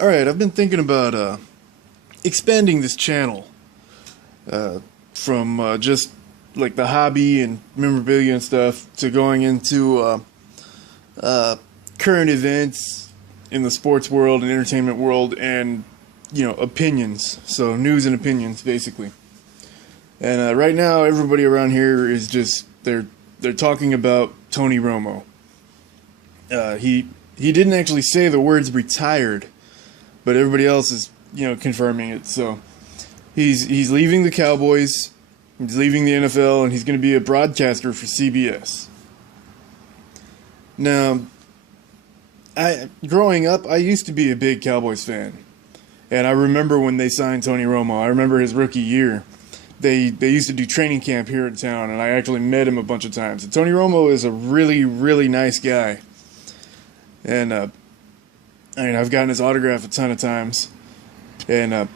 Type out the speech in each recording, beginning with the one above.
Alright, I've been thinking about expanding this channel from just like the hobby and memorabilia and stuff to going into current events in the sports world and entertainment world and, opinions. So news and opinions, basically. And right now, everybody around here is just, they're talking about Tony Romo. He didn't actually say the words retired, but everybody else is, confirming it. So he's leaving the Cowboys, he's leaving the NFL, and he's going to be a broadcaster for CBS. Now, growing up, I used to be a big Cowboys fan, and I remember when they signed Tony Romo. I remember his rookie year. They used to do training camp here in town, and I actually met him a bunch of times. And Tony Romo is a really, really nice guy. And I've gotten his autograph a ton of times. And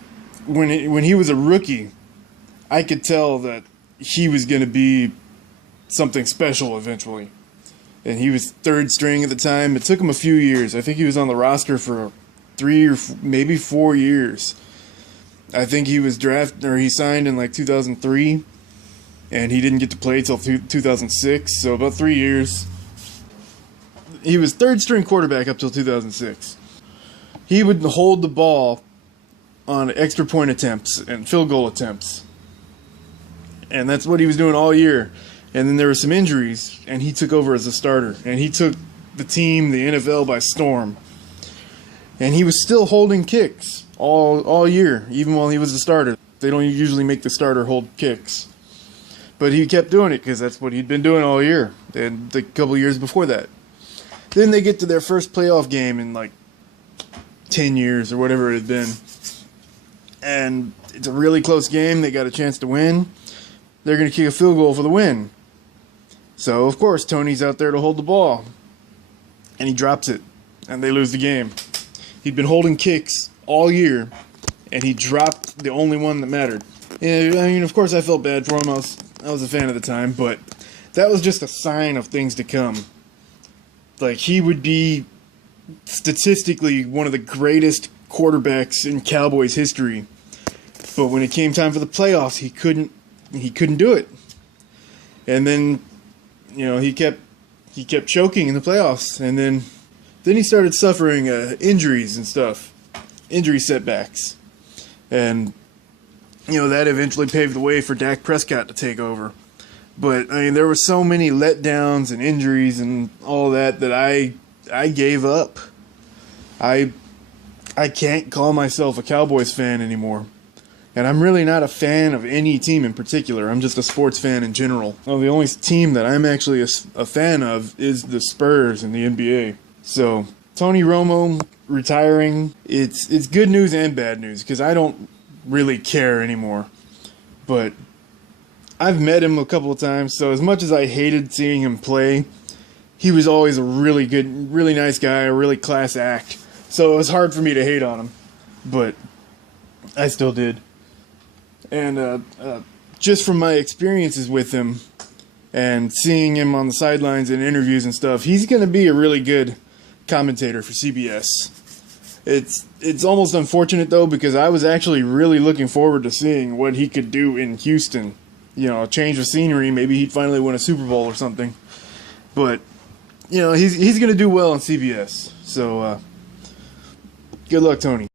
when he was a rookie, I could tell that he was going to be something special eventually. And he was third string at the time. It took him a few years. I think he was on the roster for 3 or maybe 4 years. I think he was he signed in like 2003, and he didn't get to play till 2006, so about 3 years. He was third string quarterback up till 2006. He would hold the ball on extra point attempts and field goal attempts, and that's what he was doing all year. And then there were some injuries, and he took over as a starter, and he took the team, the NFL, by storm. And he was still holding kicks all year, even while he was the starter. They don't usually make the starter hold kicks, but he kept doing it because that's what he'd been doing all year and the couple years before that. Then they get to their first playoff game in like 10 years or whatever it had been, and it's a really close game. They got a chance to win. They're going to kick a field goal for the win. So of course Tony's out there to hold the ball, and he drops it, and they lose the game. He'd been holding kicks all year, and he dropped the only one that mattered. And, I mean, of course I felt bad for him. I was a fan at the time, but that was just a sign of things to come. Like, he would be statistically one of the greatest quarterbacks in Cowboys history, but when it came time for the playoffs, he couldn't do it. And then, he kept choking in the playoffs, and then he started suffering injuries and stuff. Injury setbacks. And, that eventually paved the way for Dak Prescott to take over. But, there were so many letdowns and injuries and all that I gave up. I can't call myself a Cowboys fan anymore. And I'm really not a fan of any team in particular. I'm just a sports fan in general. Well, the only team that I'm actually a fan of is the Spurs in the NBA. So, Tony Romo retiring, it's good news and bad news, because I don't really care anymore. But I've met him a couple of times, so as much as I hated seeing him play, he was always a really good, really nice guy, a really class act. So it was hard for me to hate on him, but I still did. And just from my experiences with him and seeing him on the sidelines in interviews and stuff, he's going to be a really good commentator for CBS. It's almost unfortunate, though, because I was actually really looking forward to seeing what he could do in Houston. A change of scenery, maybe he'd finally win a Super Bowl or something. But, he's going to do well on CBS. So, good luck, Tony.